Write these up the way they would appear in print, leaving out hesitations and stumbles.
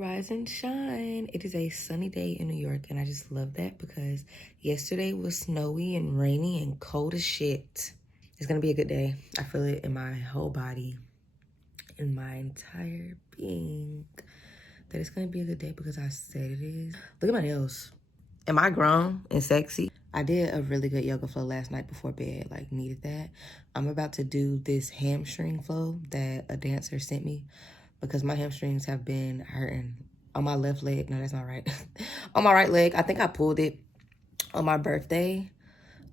rise and shine. It is a sunny day in New York, and I just love that because yesterday was snowy and rainy and cold as shit. It's gonna be a good day. I feel it in my whole body, in my entire being, that it's gonna be a good day because I said it is. Look at my nails. Am I grown and sexy? I did a really good yoga flow last night before bed, like needed that. I'm about to do this hamstring flow that a dancer sent me because my hamstrings have been hurting on my left leg. No, that's not right. On my right leg. I think I pulled it on my birthday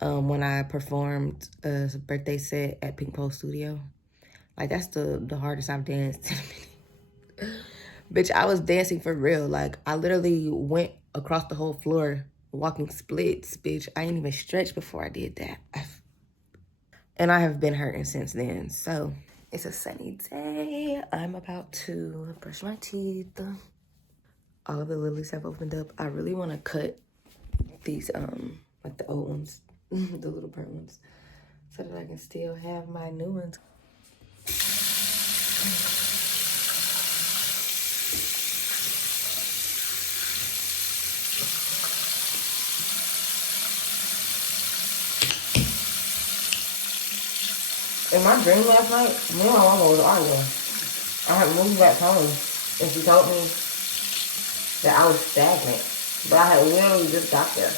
when I performed a birthday set at Pink Pole Studio. Like, that's the hardest I've danced in a minute. Bitch, I was dancing for real. Like, I literally went across the whole floor walking splits, bitch. I ain't even stretched before I did that. And I have been hurting since then. So, it's a sunny day. I'm about to brush my teeth. All of the lilies have opened up. I really want to cut these, like the old ones, the little burnt ones, so that I can still have my new ones. In my dream last night, me and my mama was arguing. I had moved back home, and she told me that I was stagnant, but I had literally just got there.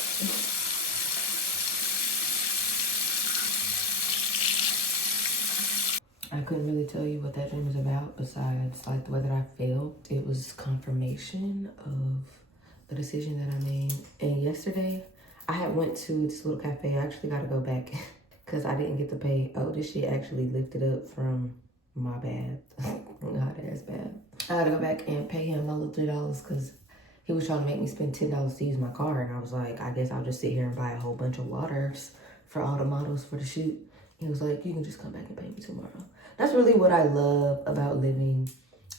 I couldn't really tell you what that dream was about besides like the way that I felt. It was confirmation of a decision that I made. And yesterday, I had went to this little cafe. I actually got to go back because I didn't get to pay. Oh, this shit actually lifted up from my bad. God, that's bad. I got to go back and pay him my little $3 because he was trying to make me spend $10 to use my car. And I was like, I guess I'll just sit here and buy a whole bunch of waters for all the models for the shoot. He was like, you can just come back and pay me tomorrow. That's really what I love about living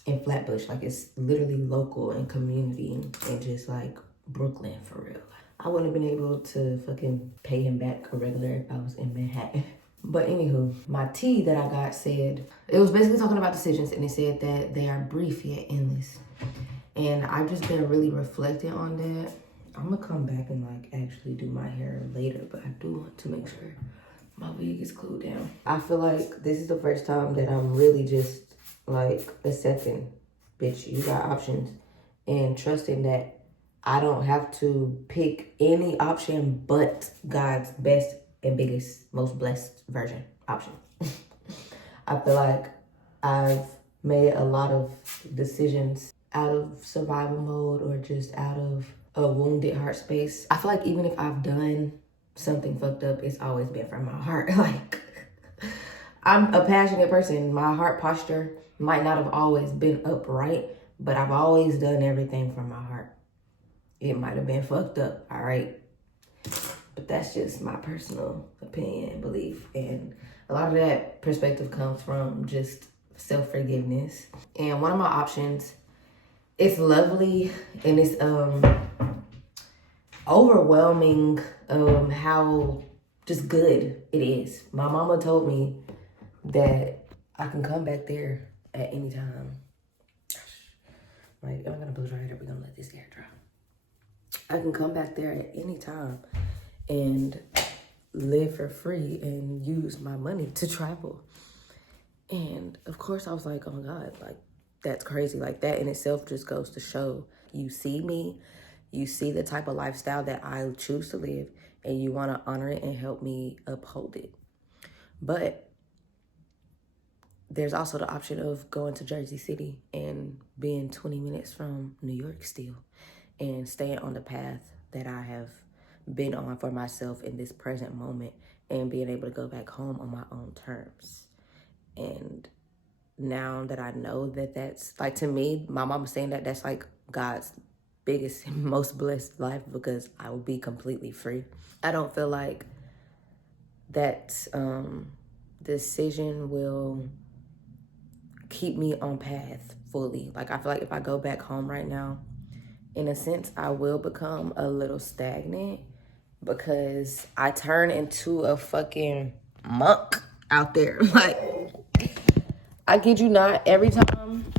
in Flatbush. Like, it's literally local and community and just like Brooklyn for real. I wouldn't have been able to fucking pay him back a regular if I was in Manhattan. But anywho, my tea that I got said, it was basically talking about decisions, and it said that they are brief yet endless. And I've just been really reflecting on that. I'm gonna come back and like actually do my hair later, but I do want to make sure my wig is cooled down. I feel like this is the first time that I'm really just like accepting, bitch, you got options, and trusting that I don't have to pick any option but God's best and biggest, most blessed version option. I feel like I've made a lot of decisions out of survival mode or just out of a wounded heart space. I feel like even if I've done something fucked up, it's always been from my heart. Like, I'm a passionate person. My heart posture might not have always been upright, but I've always done everything from my heart. It might have been fucked up, all right? But that's just my personal opinion and belief. And a lot of that perspective comes from just self-forgiveness. And one of my options, it's lovely and it's overwhelming how just good it is. My mama told me that I can come back there at any time. Like, I'm gonna blow dry it, we're gonna let this hair dry. I can come back there at any time and live for free and use my money to travel. And of course I was like, oh my God, like, that's crazy. Like, that in itself just goes to show you see me, you see the type of lifestyle that I choose to live, and you want to honor it and help me uphold it. But there's also the option of going to Jersey City and being 20 minutes from New York still and staying on the path that I have been on for myself in this present moment and being able to go back home on my own terms. And now that I know that that's, like, to me, my mom was saying that that's like God's biggest and most blessed life because I will be completely free. I don't feel like that decision will keep me on path fully. Like, I feel like if I go back home right now, in a sense, I will become a little stagnant because I turn into a fucking monk out there. Like, I kid you not, every time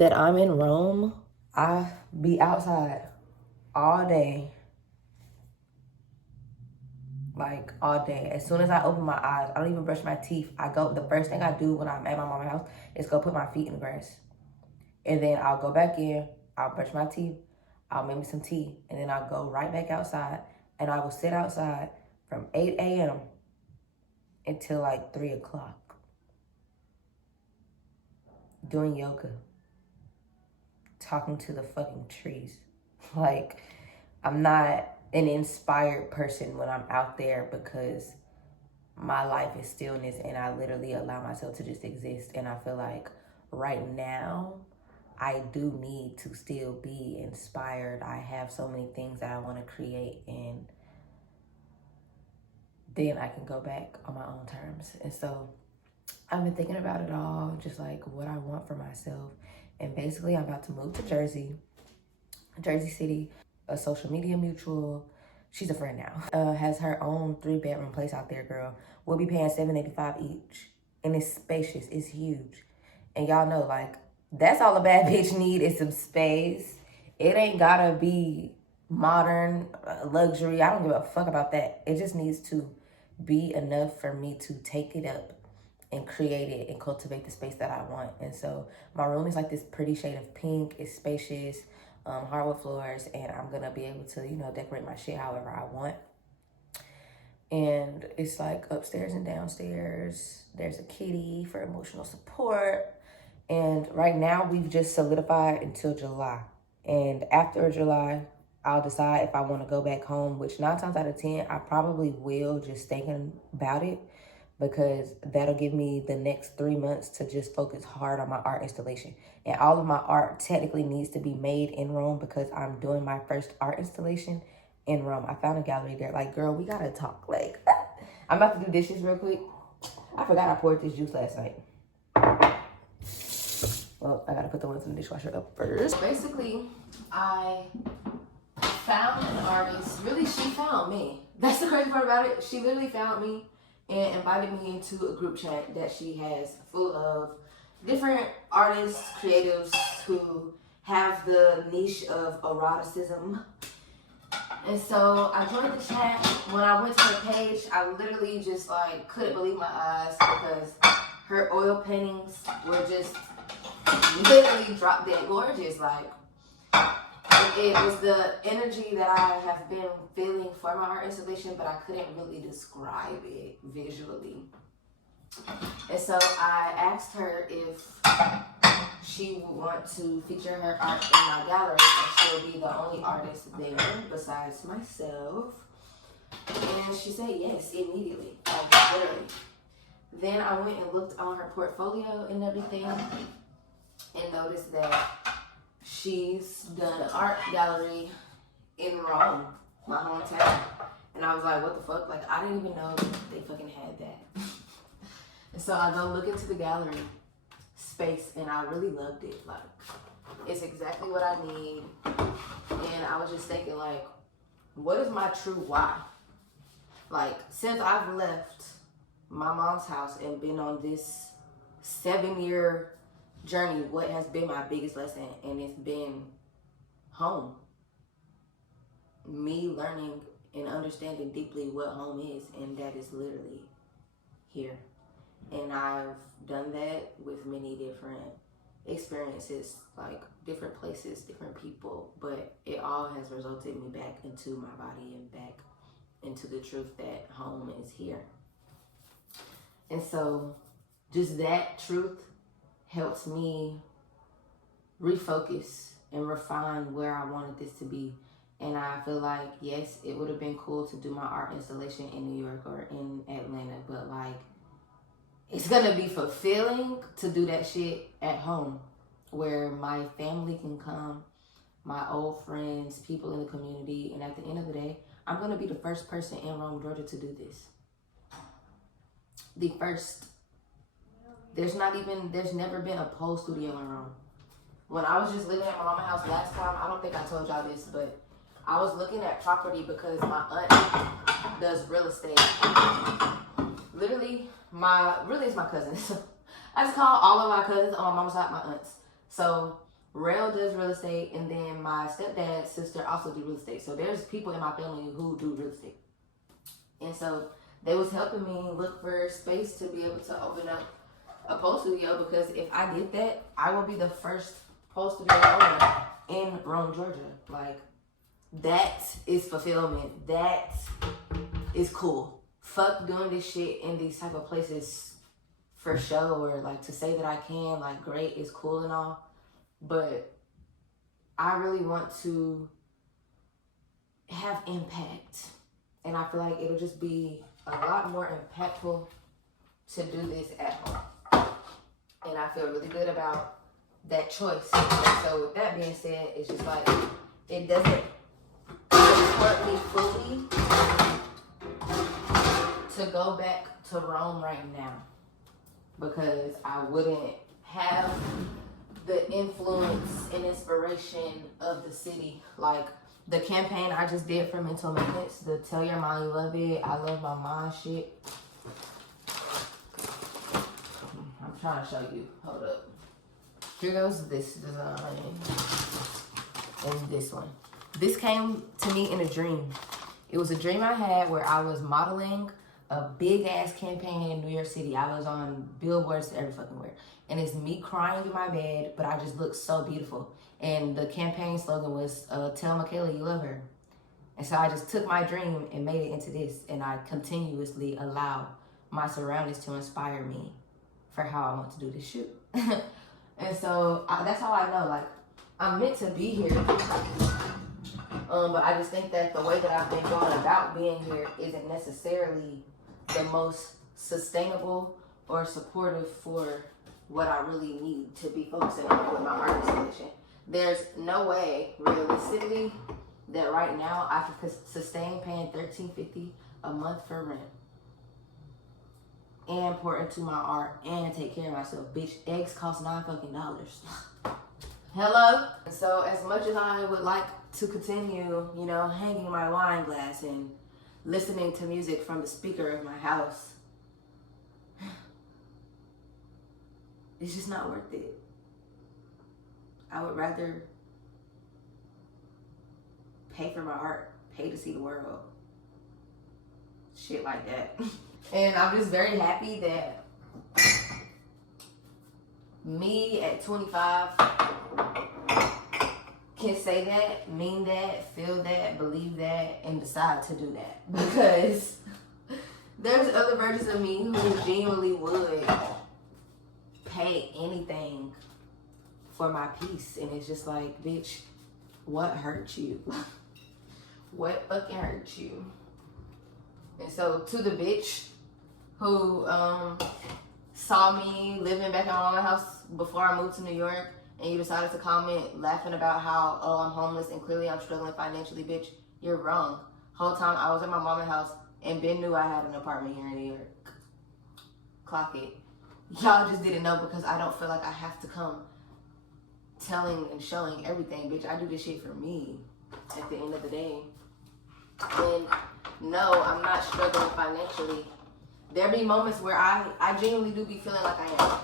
that I'm in Rome, I be outside all day. Like, all day. As soon as I open my eyes, I don't even brush my teeth. The first thing I do when I'm at my mama's house is go put my feet in the grass. And then I'll go back in, I'll brush my teeth, I'll make me some tea, and then I'll go right back outside, and I will sit outside from 8 a.m. until like 3 o'clock doing yoga, talking to the fucking trees. Like, I'm not an inspired person when I'm out there because my life is stillness and I literally allow myself to just exist. And I feel like right now, I do need to still be inspired. I have so many things that I want to create, and then I can go back on my own terms. And so I've been thinking about it all, just like what I want for myself. And basically, I'm about to move to Jersey City, a social media mutual. She's a friend now. Has her own 3-bedroom place out there, girl. We'll be paying $785 each. And it's spacious, it's huge. And y'all know, like, that's all a bad bitch need is some space. It ain't gotta be modern, luxury. I don't give a fuck about that. It just needs to be enough for me to take it up and create it and cultivate the space that I want. And so my room is like this pretty shade of pink. It's spacious, hardwood floors, and I'm gonna be able to, decorate my shit however I want. And it's like upstairs and downstairs. There's a kitty for emotional support. And right now we've just solidified until July. And after July, I'll decide if I want to go back home, which 9 times out of 10, I probably will, just thinking about it, because that'll give me the next 3 months to just focus hard on my art installation. And all of my art technically needs to be made in Rome because I'm doing my first art installation in Rome. I found a gallery there. Like, girl, we gotta talk. Like, I'm about to do dishes real quick. I forgot I poured this juice last night. Well, I gotta put the ones in the dishwasher up first. Basically, I found an artist. Really, she found me. That's the crazy part about it. She literally found me and invited me into a group chat that she has full of different artists, creatives who have the niche of eroticism. And so I joined the chat. When I went to her page, I literally just like couldn't believe my eyes because her oil paintings were just literally drop dead gorgeous. Like, it was the energy that I have been feeling for my art installation, but I couldn't really describe it visually. And so I asked her if she would want to feature her art in my gallery, and she'll be the only artist there besides myself. And she said yes immediately, like literally. Then I went and looked on her portfolio and everything, and noticed that she's done an art gallery in Rome, my hometown. And I was like, what the fuck? Like, I didn't even know they fucking had that. And so I go look into the gallery space, and I really loved it. Like, it's exactly what I need. And I was just thinking, like, what is my true why? Like, since I've left my mom's house and been on this 7-year journey, what has been my biggest lesson? And it's been home. Me learning and understanding deeply what home is, and that is literally here. And I've done that with many different experiences, like different places, different people, but it all has resulted me back into my body and back into the truth that home is here. And so just that truth helps me refocus and refine where I wanted this to be. And I feel like, yes, it would have been cool to do my art installation in New York or in Atlanta, but like, it's gonna be fulfilling to do that shit at home where my family can come, my old friends, people in the community. And at the end of the day, I'm gonna be the first person in Rome, Georgia to do this. The first. There's never been a pole studio in Rome. When I was just living at my mama's house last time, I don't think I told y'all this, but I was looking at property because my aunt does real estate. Literally, it's my cousin. So I just call all of my cousins on my mama's side my aunts. So Rail does real estate, and then my stepdad's sister also do real estate. So there's people in my family who do real estate. And so they was helping me look for space to be able to open up a pole studio, because if I did that, I will be the first pole studio owner in Rome, Georgia. Like, that is fulfillment. That is cool. Fuck doing this shit in these type of places for show, or like to say that I can, like, great, it's cool and all. But I really want to have impact. And I feel like it'll just be a lot more impactful to do this at home. And I feel really good about that choice. And so with that being said, it's just like, it doesn't support me fully to go back to Rome right now, because I wouldn't have the influence and inspiration of the city. Like the campaign I just did for mental maintenance, the Tell Your Mind You Love It, I Love My Mind shit. I'm trying to show you. Hold up. Here goes this design. And this one. This came to me in a dream. It was a dream I had where I was modeling a big ass campaign in New York City. I was on billboards every fucking where. And it's me crying in my bed, but I just look so beautiful. And the campaign slogan was, tell MICAYLA you love her. And so I just took my dream and made it into this. And I continuously allow my surroundings to inspire me for how I want to do this shoot. And so that's how I know, like, I'm meant to be here. But I just think that the way that I've been going about being here isn't necessarily the most sustainable or supportive for what I really need to be focusing on with my art installation. There's no way, realistically, that right now I could sustain paying $13.50 a month for rent and pour into my art and take care of myself. Bitch, eggs cost $9 fucking. Hello? So as much as I would like to continue, you know, hanging my wine glass and listening to music from the speaker of my house, it's just not worth it. I would rather pay for my art, pay to see the world. Shit like that. And I'm just very happy that me at 25 can say that, mean that, feel that, believe that, and decide to do that. Because there's other versions of me who genuinely would pay anything for my peace. And it's just like, bitch, what hurt you? What fucking hurt you? And so to the bitch who saw me living back in my mama's house before I moved to New York, and you decided to comment laughing about how, oh, I'm homeless and clearly I'm struggling financially, bitch, you're wrong. Whole time I was at my mama's house and Ben knew I had an apartment here in New York. Clock it. Y'all just didn't know because I don't feel like I have to come telling and showing everything, bitch. I do this shit for me at the end of the day. And no, I'm not struggling financially. There be moments where I genuinely do be feeling like I am.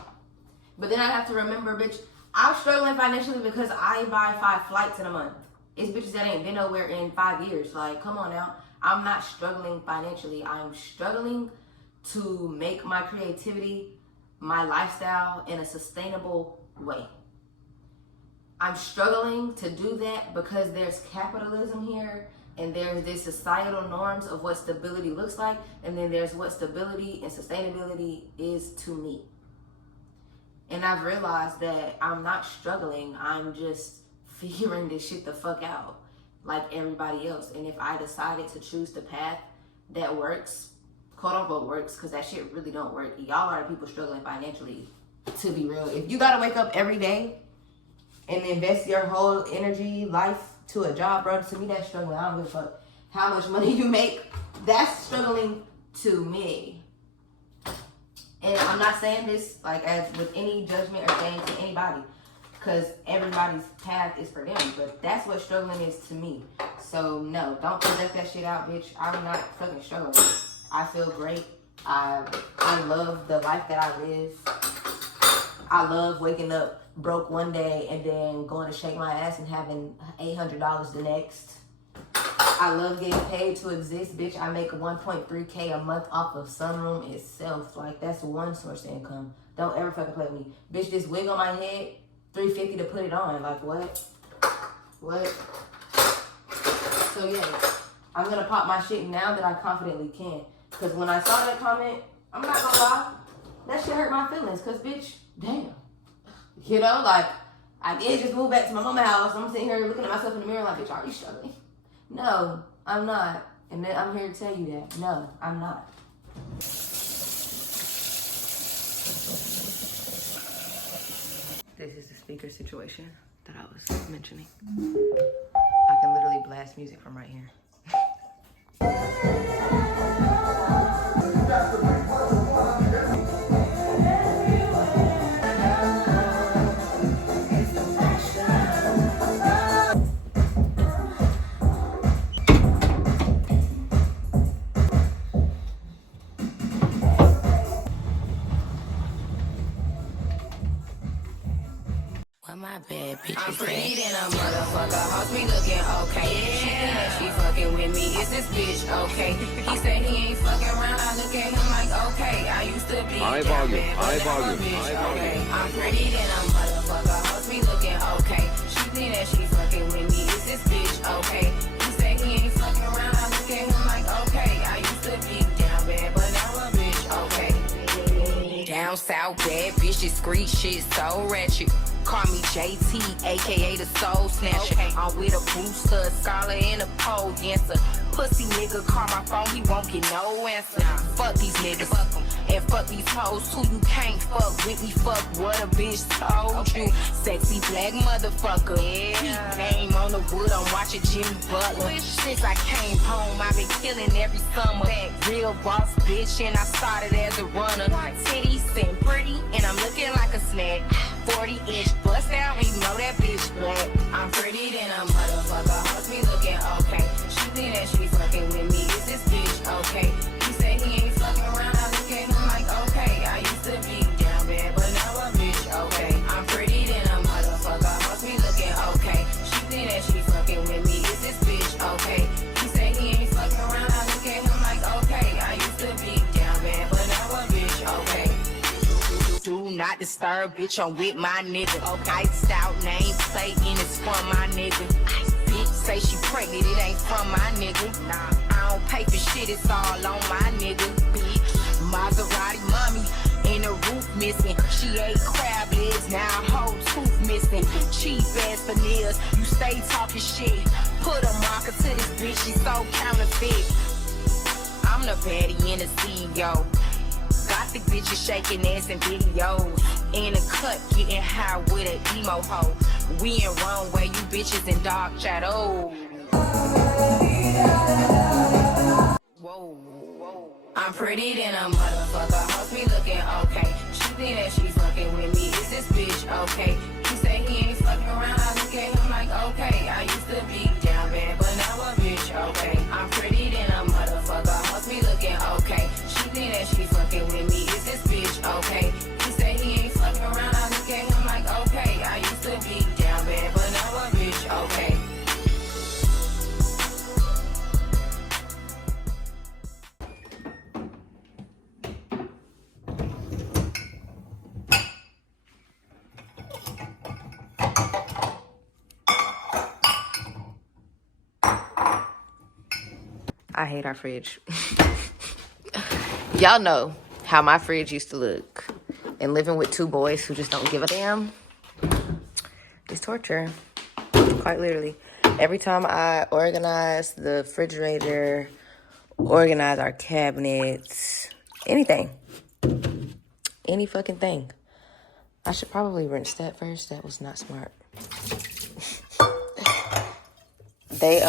But then I have to remember, bitch, I'm struggling financially because I buy 5 flights in a month. It's bitches that ain't been nowhere in 5 years. Like, come on now. I'm not struggling financially. I'm struggling to make my creativity, my lifestyle in a sustainable way. I'm struggling to do that because there's capitalism here, and there's this societal norms of what stability looks like, and then there's what stability and sustainability is to me. And I've realized that I'm not struggling. I'm just figuring this shit the fuck out like everybody else. And if I decided to choose the path that works, quote unquote works, because that shit really don't work. Y'all are the people struggling financially, to be real. If you gotta wake up every day and invest your whole energy, life to a job, bro, to me that's struggling. I don't give a fuck how much money you make. That's struggling to me. And I'm not saying this like as with any judgment or saying to anybody, because everybody's path is for them. But that's what struggling is to me. So no, don't project that shit out, bitch. I'm not fucking struggling. I feel great. I love the life that I live. I love waking up broke one day and then going to shake my ass and having $800 the next. I love getting paid to exist, bitch. I make 1.3K a month off of sunroom itself. Like, that's one source of income. Don't ever fucking play with me. Bitch, this wig on my head, $350 to put it on. Like, what? What? So, yeah, I'm going to pop my shit now that I confidently can. Because when I saw that comment, I'm not going to lie, that shit hurt my feelings. Because, bitch, damn. You know, like, I did just move back to my mama's house. I'm sitting here looking at myself in the mirror like, bitch, are you struggling? No, I'm not. And then I'm here to tell you that. No, I'm not. This is the speaker situation that I was mentioning. I can literally blast music from right here. My bad bitch. I'm pretty than a motherfucker. Hoes be looking okay. She thinking she fucking with me. Is this bitch okay? He said he ain't fucking around. I look at him like okay. I used to be high down volume, bad, high but now I'm a volume, bitch high okay. volume. I'm pretty than a motherfucker. Hoes be looking okay. She think that she fucking with me. Is this bitch okay? He said he ain't fucking around. I look at him like okay. I used to be down bad, but now I'm a bitch okay. Down south bad bitches, street shit so ratchet. Call me JT, aka the Soul Snatcher. Okay. I'm with a booster, a scholar, and a pole dancer. Pussy nigga call my phone, he won't get no answer. Fuck these niggas, fuck them. And fuck these hoes too, you can't fuck with me. Fuck what a bitch told you. Sexy black motherfucker. Yeah. Name on the wood, I'm watching Jimmy Butler. Since I came home, I've been killing every summer. Real boss bitch, and I started as a runner. Titties and pretty, and I'm looking like a snack. 40-inch bust down, and you know that bitch black. I'm pretty than a motherfucker. Hoes me looking okay. She think that she fucking with me. Is this bitch okay? He said he ain't fucking around. I look at him like okay. I used to be down bad, but now I'm bitch okay. I'm pretty than a motherfucker. Hoes me looking okay. She think that she fucking with me. Is this bitch okay? He said he ain't fucking around. I look at him like okay. I used to be down bad, but now I'm bitch okay. Do not disturb, bitch, I'm with my nigga. Okay. Iced out name plate and it's from my nigga. Bitch say she pregnant, it ain't from my nigga. Nah, I don't pay for shit, it's all on my nigga. Bitch, Maserati mommy, and the roof missing. She ate crab legs, now whole tooth missing. Cheap ass veneers, you stay talking shit. Put a marker to this bitch, she's so counterfeit. I'm the baddie and the CEO. Gothic bitches shaking ass in videos. In the cut, getting high with an emo hoe. We in runway, you bitches in dark shadow. Whoa, whoa. I'm pretty than a motherfucker. Hoes me looking okay. She think that she fucking with me. Is this bitch okay? He say he ain't fucking around. I look at him like okay. I used to be down bad, but now I'm bitch okay. I'm pretty than a motherfucker. Hoes me looking okay. She think that she fucking with me. Is this bitch okay? He say he ain't fucking around. I look at him like okay. I used to be down bad, but now I'm bitch okay. I hate our fridge. Y'all know how my fridge used to look. And living with two boys who just don't give a damn is torture. Quite literally. Every time I organize the refrigerator, organize our cabinets, anything. Any fucking thing. I should probably rinse that first. That was not smart. They,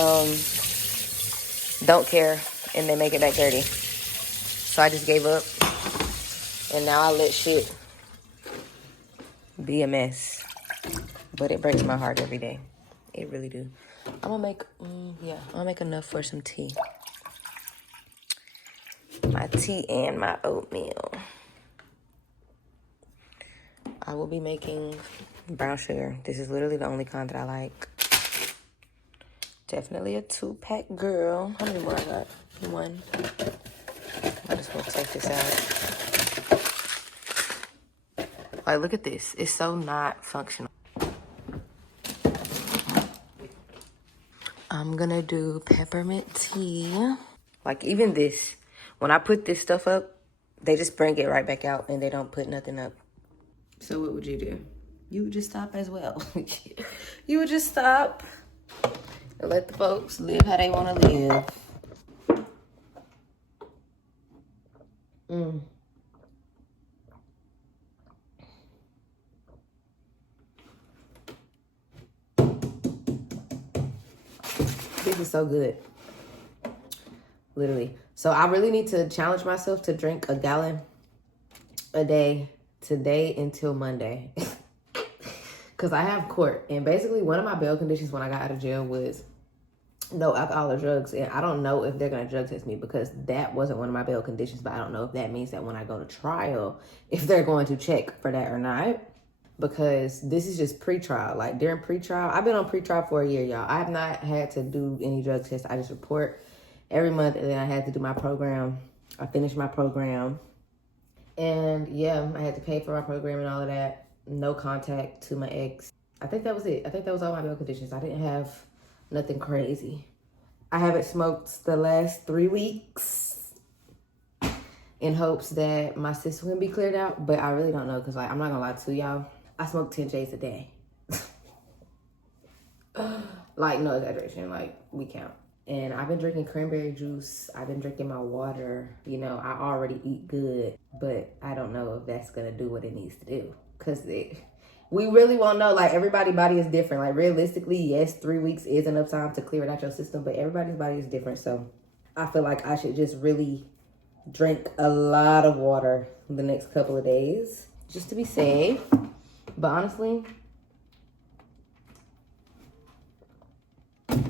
don't care, and they make it back dirty. So I just gave up, and now I let shit be a mess. But it breaks my heart every day. It really do. I'm gonna make, I'll make enough for some tea. My tea and my oatmeal. I will be making Brown sugar. This is literally the only kind that I like. Definitely a 2-pack girl. How many more I got? 1. I'm just gonna take this out. Like, look at this. It's so not functional. I'm gonna do peppermint tea. Like, even this, when I put this stuff up, they just bring it right back out and they don't put nothing up. So what would you do? You would just stop as well. You would just stop and let the folks live how they want to live. This is so good. Literally. So I really need to challenge myself to drink a gallon a day today until Monday. Because I have court. And basically one of my bail conditions when I got out of jail was no alcohol or drugs. And I don't know if they're going to drug test me because that wasn't one of my bail conditions. But I don't know if that means that when I go to trial, if they're going to check for that or not. Because this is just pre-trial. Like during pre-trial, I've been on pre-trial for a year, y'all. I have not had to do any drug tests. I just report every month and then I had to do my program. I finished my program. And yeah, I had to pay for my program and all of that. No contact to my ex. I think that was it. I think that was all my bail conditions. I didn't have nothing crazy. I haven't smoked the last 3 weeks in hopes that my system can be cleared out. But I really don't know because like I'm not gonna lie to y'all. I smoke 10 J's a day. Like, no exaggeration. Like, we count. And I've been drinking cranberry juice. I've been drinking my water. You know, I already eat good. But I don't know if that's going to do what it needs to do. Because we really won't know. Like, everybody's body is different. Like, realistically, yes, 3 weeks is enough time to clear it out your system. But everybody's body is different. So, I feel like I should just really drink a lot of water the next couple of days. Just to be safe. But honestly, it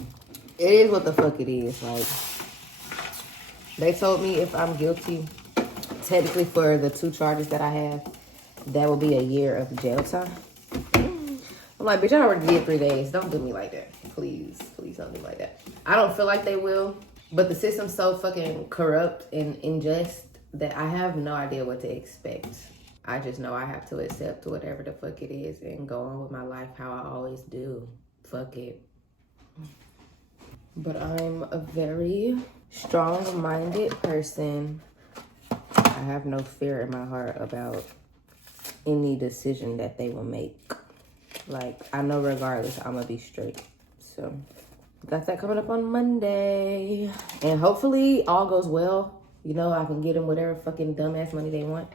is what the fuck it is. Like, they told me if I'm guilty, technically for the 2 charges that I have, that will be a year of jail time. I'm like, bitch, I already did 3 days. Don't do me like that. Please, please don't do me like that. I don't feel like they will, but the system's so fucking corrupt and unjust that I have no idea what to expect. I just know I have to accept whatever the fuck it is and go on with my life how I always do. Fuck it. But I'm a very strong-minded person. I have no fear in my heart about any decision that they will make. Like, I know regardless, I'm gonna be straight. So, got that coming up on Monday. And hopefully all goes well. You know, I can get them whatever fucking dumbass money they want.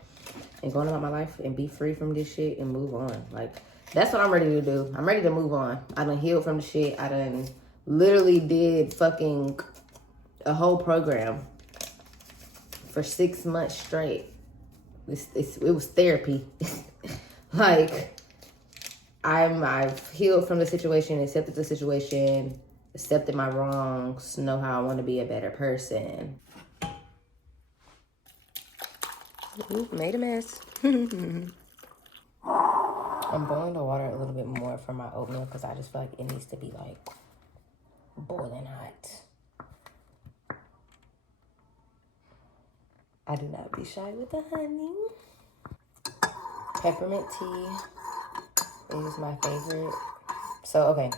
And going about my life and be free from this shit and move on. Like, that's what I'm ready to do. I'm ready to move on. I done healed from the shit. I done literally did fucking a whole program for 6 months straight. It was therapy. Like, I've healed from the situation, accepted the situation, accepted my wrongs, know how I want to be a better person. Ooh, made a mess. I'm boiling the water a little bit more for my oatmeal because I just feel like it needs to be like boiling hot. I do not be shy with the honey. Peppermint tea is my favorite. So, okay.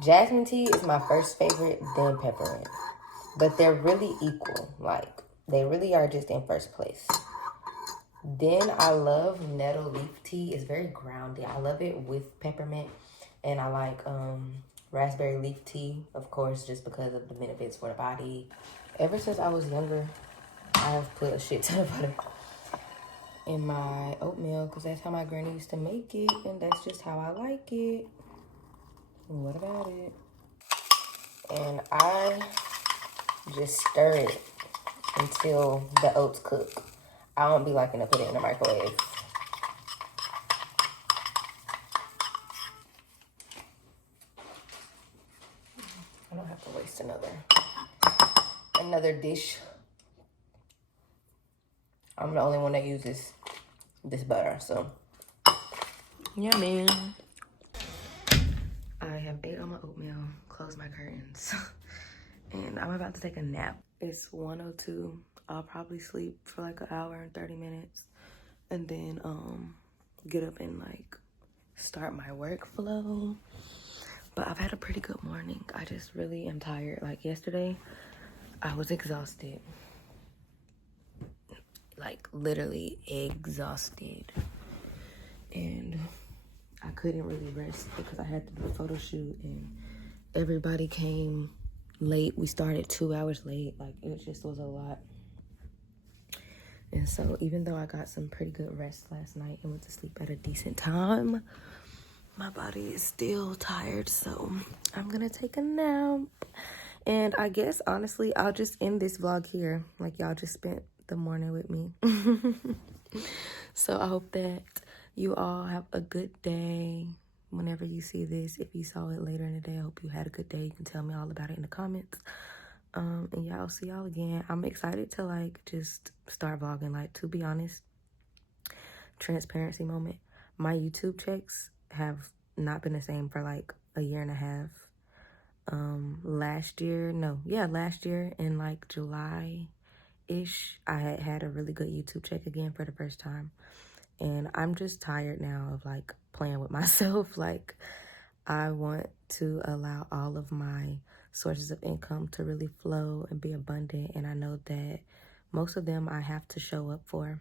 Jasmine tea is my first favorite, then peppermint. But they're really equal. Like, they really are just in first place. Then I love nettle leaf tea. It's very grounding. I love it with peppermint. And I like raspberry leaf tea, of course, just because of the benefits for the body. Ever since I was younger, I have put a shit ton of butter in my oatmeal because that's how my granny used to make it. And that's just how I like it. And what about it? And I just stir it until the oats cook. I don't be liking to put it in the microwave. I don't have to waste another dish. I'm the only one that uses this butter, so yeah, man. have ate all my oatmeal, closed my curtains, and I'm about to take a nap. It's 1:02. I'll probably sleep for like an hour and 30 minutes and then get up and like start my workflow. But I've had a pretty good morning. I just really am tired. Like yesterday, I was exhausted. Like literally exhausted. And I couldn't really rest because I had to do a photo shoot and everybody came late. We started 2 hours late. Like it just was a lot. And so even though I got some pretty good rest last night and went to sleep at a decent time, my body is still tired. So I'm gonna take a nap. And I guess honestly, I'll just end this vlog here. Like y'all just spent the morning with me. So I hope that you all have a good day whenever you see this. If you saw it later in the day, I hope you had a good day. You can tell me all about it in the comments. And yeah, I'll see y'all again. I'm excited to like just start vlogging. Like, to be honest, transparency moment, my YouTube checks have not been the same for like a year and a half. Last year in like July-ish, I had a really good YouTube check again for the first time. And I'm just tired now of like playing with myself. Like, I want to allow all of my sources of income to really flow and be abundant. And I know that most of them I have to show up for.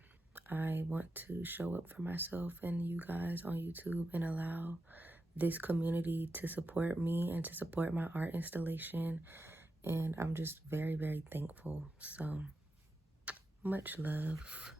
I want to show up for myself and you guys on YouTube and allow this community to support me and to support my art installation. And I'm just very, very thankful. So much love.